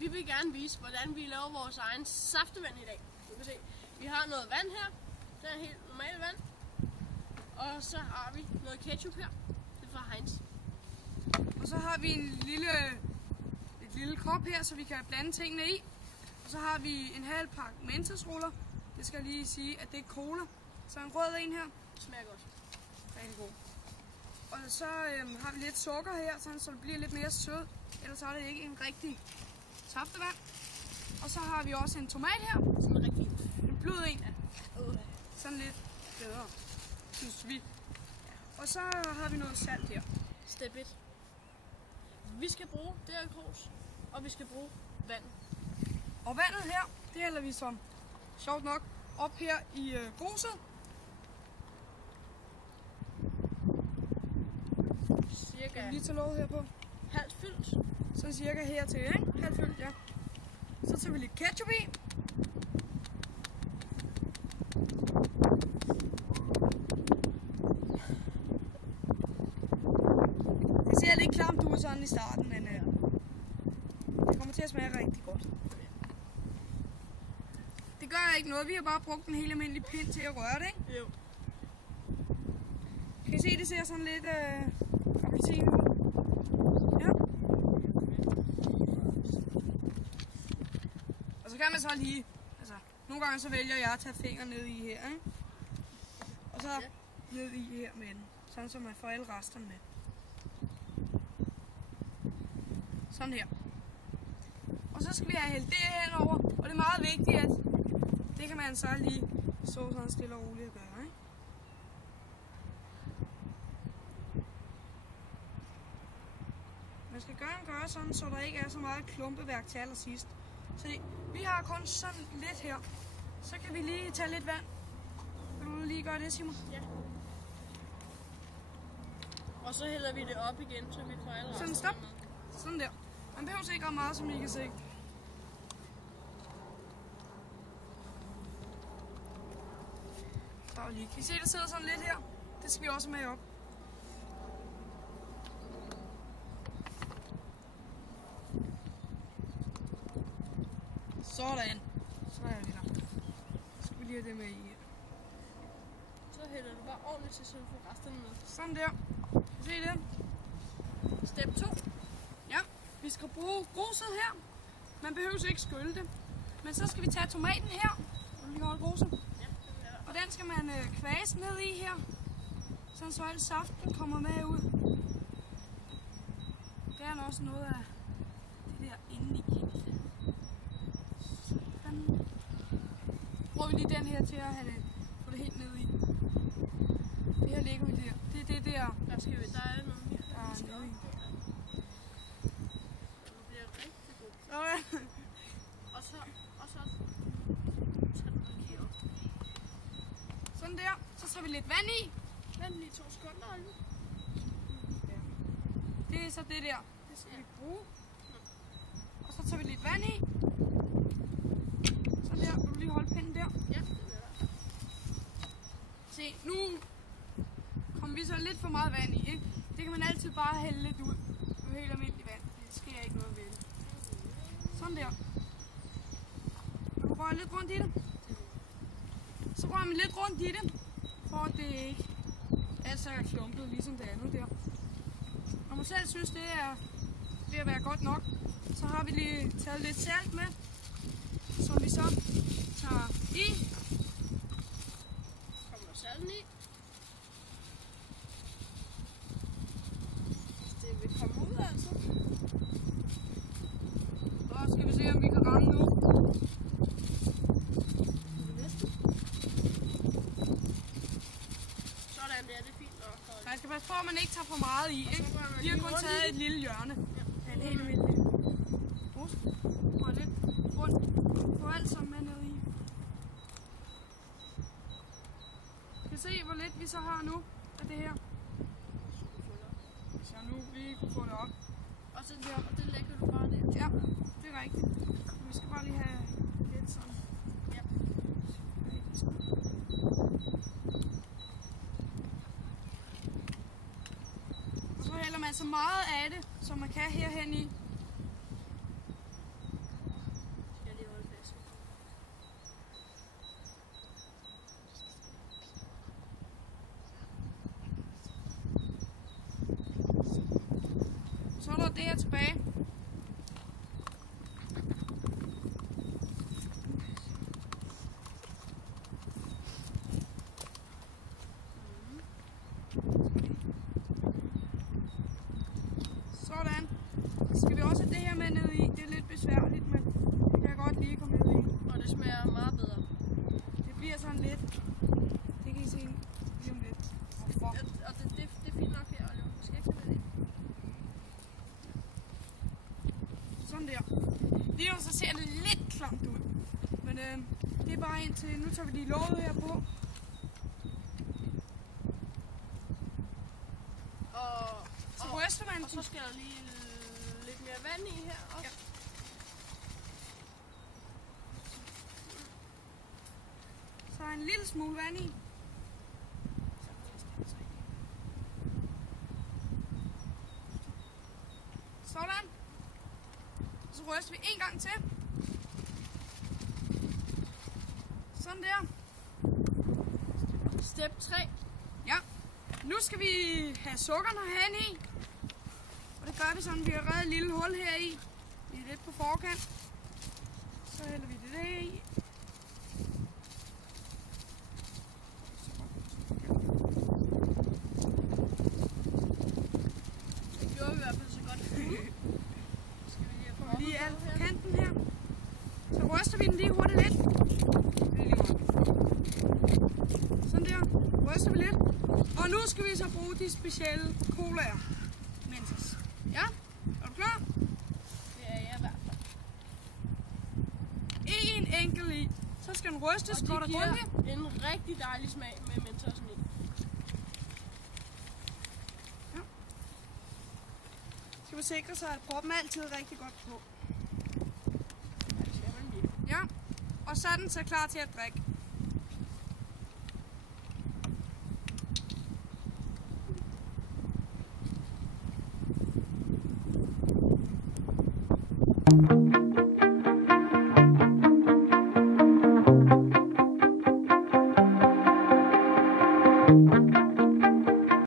Vi vil gerne vise, hvordan vi laver vores egen saftevand i dag. Du kan se, vi har noget vand her. Det er helt normalt vand. Og så har vi noget ketchup her. Det er fra Heinz. Og så har vi et lille kop her, så vi kan blande tingene i. Og så har vi en halv pakke Mentos-ruller. Det skal jeg lige sige, at det er cola. Så en rød en her. Det smager godt. Rigtig god. Og så har vi lidt sukker her, så det bliver lidt mere sød. Ellers er det ikke en rigtig saftevand. Og så har vi også en tomat her. Sådan en rigtig en blød en. Ja. Sådan lidt bedre, synes vi. Og så har vi noget salt her. Step 1. Vi skal bruge det her grus, og vi skal bruge vand. Og vandet her, det hælder vi som sjovt nok op her i gruset. Cirka Lige tage låget her på. halvt fyldt. Sådan cirka hertil, ikke? Halvt fyldt, ja. Så tager vi lidt ketchup i. Det ser lidt klamt ud sådan i starten, men det kommer til at smage rigtig godt. Det gør ikke noget, vi har bare brugt en helt almindelig pind til at røre det, ikke? Jo. Kan I se, det ser sådan lidt appelsin ud? Ja. Og så kan man så lige, altså nogle gange så vælger jeg at tage fingeren ned i her, ikke? Og så ned i her med den, sådan så man får alle resterne med. Sådan her. Og så skal vi have hældt det henover, og det er meget vigtigt, at det kan man så lige så sådan stille og roligt at gøre, ikke? Man skal gøre sådan, så der ikke er så meget klumpeværk til allersidst. Så vi har kun sådan lidt her. Så kan vi lige tage lidt vand. Vil du lige gøre det, Simon? Ja. Og så hælder vi det op igen, så vi får alle Sådan, stop. Sådan der. Man behøver ikke ret meget, som I kan se. Så lige. Kan I se, der sidder sådan lidt her? Det skal vi også med op. Sådan. Så er vi der. Så skal vi lige have det med i her. Så hælder du bare ordentligt til, så du får resterne med. Sådan der. Kan I se det? Step 2. Ja, vi skal bruge gruset her. Man behøver ikke skylle det. Men så skal vi tage tomaten her. Vil du lige holde gruset? Ja, det vil jeg. Og den skal man kvæse ned i her. Sådan så al saften kommer med ud. Gerne også noget af det der inde i. Sådan. Bruger vi lige den her til at få det helt ned i. Det her ligger vi der. Det er det der. Der skal vi, der er noget her. Der er nede i. Det bliver rigtig godt. Sådan. Og så tager du den her op. Sådan der. Så tager vi lidt vand i. Vent lige 2 sekunder, Oliver. Det er så det der. Det skal vi bruge. Og så tager vi lidt vand i. Sådan der. Vil du lige holde pinden der? Ja, det vil jeg. Se, nu kommer vi så lidt for meget vand i, ikke? Det kan man altid bare hælde lidt ud. Det er helt almindelig vand. Det sker ikke noget ved det. Sådan der. Vil du røre lidt rundt i det? Så rører man lidt rundt i det, for at det ikke altså er klumpet ligesom det andet der. Når man selv synes, det er ved at være godt nok, så har vi lige taget lidt salt med, som vi så tager i. Kommer salten i. Det vil komme ud altså. Så skal vi se, om vi kan ramme nu. Sådan der, det er fint nok. Man skal passe på, at man ikke tager for meget i, ikke? Vi har kun taget et lille hjørne. Ja. En helt almindelig. Og lidt rundt. Få alt sammen med ned i. Kan I se, hvor lidt vi så har nu af det her? Hvis jeg nu lige kunne få det op. Og så der, og det lægger du bare der. Ja, det er rigtigt. Vi skal bare lige have lidt sådan. Ja. Og så hælder man så meget af det, som man kan herhen i. det her tilbage. Sådan. Så skal vi også have det her med ned i. Det er lidt besværligt, men det kan jeg godt lige komme ned i. Og det smager meget bedre. Det bliver sådan lidt. Det kan I se lige om lidt. Hvorfor? Og det er fint nok her, Oliver. Du skal ikke have det. Sådan der. Lige nu så ser det lidt klamt ud. Men det er bare indtil. Nu tager vi lige låget her på. Så ryster man Og så skal der lige lidt mere vand i her også. Ja. Så en lille smule vand i. Sådan. Så ryster vi en gang til. Sådan der. Step 3. Ja. Nu skal vi have sukkerne herhen i. Og det gør vi sådan, vi har reddet et lille hul her i. Vi er lidt på forkant. Så hælder vi det der i. Det gjorde vi i hvert fald så godt. Skal vi lige have Lige alt på kanten her. Så ryster vi den lige hurtigt lidt. Sådan der. Ryster vi lidt. Og nu skal vi så bruge de specielle colaer. Mentos. Ja? Er du klar? Det er jeg i hvert fald. En enkelt i. Så skal den rystes Og godt det og giver grundigt. en rigtig dejlig smag med Mentosen i. Skal vi sikre sig, at proppen altid er rigtig godt på. Ja, det skal man lige. Ja. Og så er den så klar til at drikke.